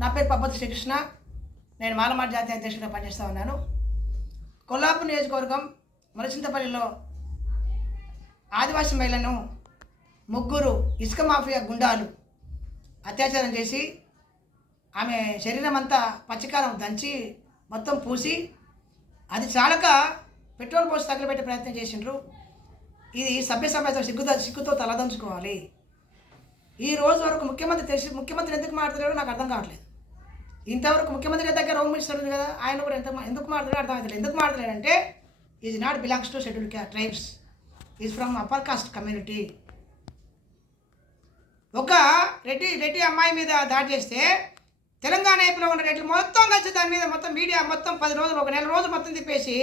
నా పేరు పబ్బతి శ్రీకృష్ణ. నేను మాలమాడ జాతీయ అధ్యక్షుడిగా పనిచేస్తూ ఉన్నాను. కొల్లాపూర్ నియోజకవర్గం ములచింతపల్లిలో ఆదివాసీ మహిళను ముగ్గురు ఇసుక మాఫియా గుండాలు అత్యాచారం చేసి ఆమె శరీరం అంతా పచ్చికారం దంచి మొత్తం పూసి అది చాలక పెట్రోల్ పోసి తగలబెట్టే ప్రయత్నం చేసిండ్రు. ఇది సభ్యత సిగ్గుతో తలదంచుకోవాలి. ఈ రోజు వరకు ముఖ్యమంత్రి ఎందుకు మాట్లాడలేడో నాకు అర్థం కావట్లేదు. ఇంతవరకు ముఖ్యమంత్రి దగ్గర హోమ్ మినిస్టర్ ఉంది కదా, ఆయన కూడా ఎందుకు మాట్లాడారో అర్థం అవుతలేదు. ఎందుకు మాట్లాడారంటే is not belongs to scheduled tribes, is from upper caste community. ఒక రెడ్డి అమ్మాయి మీద దాడి చేస్తే తెలంగాణ ఏపీలో ఉన్న రెడ్లు మొత్తం కలిసి దాని మీద మొత్తం మీడియా మొత్తం 10 రోజులు 1 నెల రోజులు మొత్తం తిప్పేసి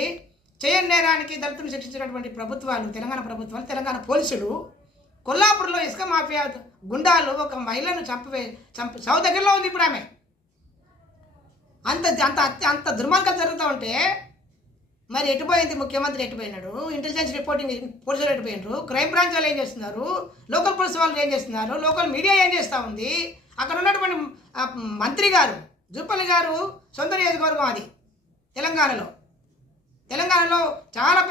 చేయని నేరానికి దళితులు శిక్షించినటువంటి ప్రభుత్వాలు, తెలంగాణ ప్రభుత్వాలు, తెలంగాణ పోలీసులు కొల్లాపూర్లో ఇసుక మాఫియా గుండాలు ఒక మహిళను చంపి సౌ దగ్గరలో ఉంది. ఇప్పుడు ఆమె అంత దుర్మార్గం జరుగుతూ ఉంటే మరి ఎటుపోయింది ముఖ్యమంత్రి? ఎటుపోయినాడు? ఇంటెలిజెన్స్ రిపోర్టింగ్ పోలీసులు ఎటుపోయినారు? క్రైమ్ బ్రాంచ్ వాళ్ళు ఏం చేస్తున్నారు? లోకల్ పోలీసు వాళ్ళు ఏం చేస్తున్నారు? లోకల్ మీడియా ఏం చేస్తూ ఉంది? అక్కడ ఉన్నటువంటి మంత్రి గారు జూపల్లి గారు సొంత నియోజకవర్గం అది తెలంగాణలో చాలా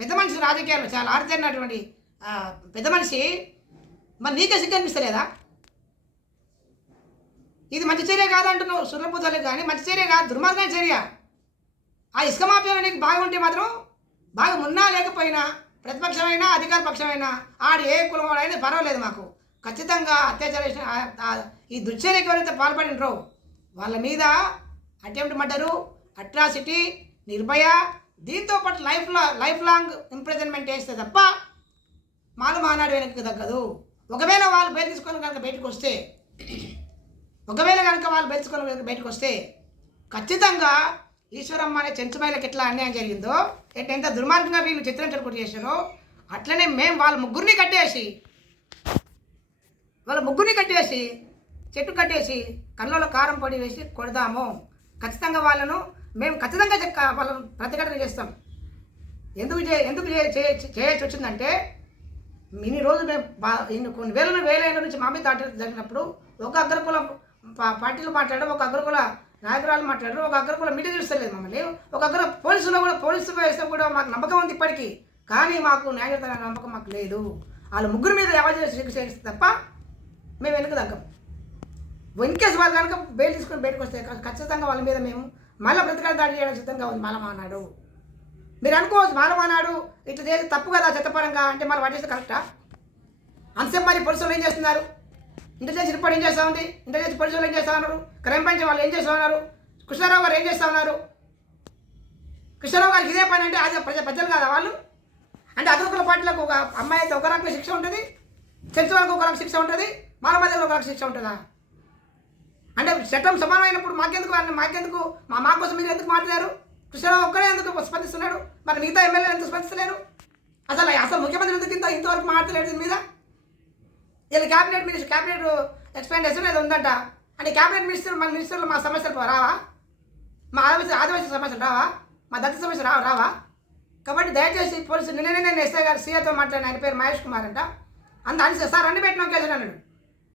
పెద్ద మనిషి, రాజకీయాలు చాలా ఆరితేరినటువంటి పెద్ద మనిషి. మరి నీకే సిగ్గు అనిపిస్తలేదా? ఇది మంచి చర్య కాదంటున్నావు సుర్రపుతలే, కానీ మంచి చర్య కాదు, దుర్మార్గమైన చర్య. ఆ ఇసుక మాఫియాలో నీకు బాగుంటే మాత్రం బాగా ఉన్నా లేకపోయినా ప్రతిపక్షమైనా అధికార పక్షమైనా ఆడు ఏ కులం వాడైనా పర్వాలేదు, మాకు ఖచ్చితంగా అత్యాచారం ఈ దుశ్చర్యకి ఎవరైతే పాల్పడినరో వాళ్ళ మీద అటెంప్ట్ మర్డరు, అట్రాసిటీ, నిర్భయ, దీంతో పాటు లైఫ్ లాంగ్ ఇంప్రిజన్మెంట్ వేస్తే తప్ప మానాడు వెనక్కి తగ్గదు. ఒకవేళ వాళ్ళు బయట తీసుకొని కనుక బయటకు వస్తే ఖచ్చితంగా ఈశ్వరమ్మ అనే చెంచుమైలకు ఎట్లా అన్యాయం జరిగిందో, ఎంత దుర్మార్గంగా వీళ్ళు చిత్రించడం చేశారో అట్లనే మేము వాళ్ళ ముగ్గురిని కట్టేసి చెట్టు కట్టేసి కళ్ళలో కారం పొడి వేసి కొడదాము. ఖచ్చితంగా మేము వాళ్ళను ప్రతిఘటన చేస్తాం. ఎందుకు చేయొచ్చు వచ్చిందంటే ఇన్ని రోజులు మేము కొన్ని వేల నుంచి మా మీద దాడి జరిగినప్పుడు ఒక అగ్రకుల పార్టీలు మాట్లాడడం, ఒక అగ్రకుల నాయకురాలు మాట్లాడడం, ఒక అగ్రకుల మీడియా చూస్తలేదు మమ్మల్ని, ఒక అగ్ర పోలీసు వేస్తే కూడా మాకు నమ్మకం ఉంది ఇప్పటికీ. కానీ మాకు న్యాయత నమ్మకం మాకు లేదు. వాళ్ళ ముగ్గురు మీద ఎవరు చేస్తే తప్ప మేము వెనుక తగ్గం. ఇన్కేస్ వాళ్ళు కనుక బెయిల్ తీసుకొని బయటకు వస్తే ఖచ్చితంగా వాళ్ళ మీద మేము మళ్ళీ ప్రతికారం దాడి చేయడం సిద్ధంగా ఉంది. మాలమానాడు మీరు అనుకోవచ్చు, మాలమానాడు ఇట్లా చేసి తప్పు కదా చట్టపరంగా అంటే మళ్ళీ వాటి చేస్తే కరెక్టా? అంతసేపు మరి పోలీసులు ఏం చేస్తున్నారు? ఇంటెలిజెన్స్ రిపోర్ట్ ఏం చేస్తూ ఉంది? ఇంటెలిజెన్స్ పోలీసులు ఏం చేస్తూ ఉన్నారు? క్రైమ్ బ్రాంచ్ వాళ్ళు ఏం చేస్తూ ఉన్నారు? కృష్ణారావు గారు ఏం చేస్తూ ఉన్నారు? కృష్ణారావు గారికి ఇదే పని అంటే అది ప్రజలు కాదా వాళ్ళు? అంటే అగ్రకుల పార్టీలకు ఒక అమ్మాయి అయితే ఒక రకంగా శిక్ష ఉంటుంది, చెంచు వాళ్ళకు ఒక రకం శిక్ష ఉంటుంది, మాలమాదిలో ఒక రకం శిక్ష ఉంటుందా? అంటే చట్టం సమానమైనప్పుడు మాకెందుకు మా కోసం మీరు ఎందుకు మాట్లాడారు? కృష్ణారావు ఒక్కడే ఎందుకు స్పందిస్తున్నాడు? మరి మిగతా ఎమ్మెల్యేలు ఎందుకు స్పందిస్తలేరు? అసలు ముఖ్యమంత్రి ఎందుకు ఇంతవరకు మాట్లాడలేదు దీని మీద? వీళ్ళు క్యాబినెట్ ఎక్స్పాండ్ చేసిన ఏదో ఉందంట. అంటే క్యాబినెట్ మినిస్టర్లు మా సమస్యలు రావా? మా ఆదివాసీ సమస్యలు రావా? మా దళిత సమస్యలు రావా? కాబట్టి దయచేసి పోలీసులు నిన్ననే నేను ఎస్ఐ గారు సీఏతో మాట్లాడిన, ఆయన పేరు మహేష్ కుమార్ అంట. సార్ అన్ని పెట్టిన కేసులు అన్నాడు.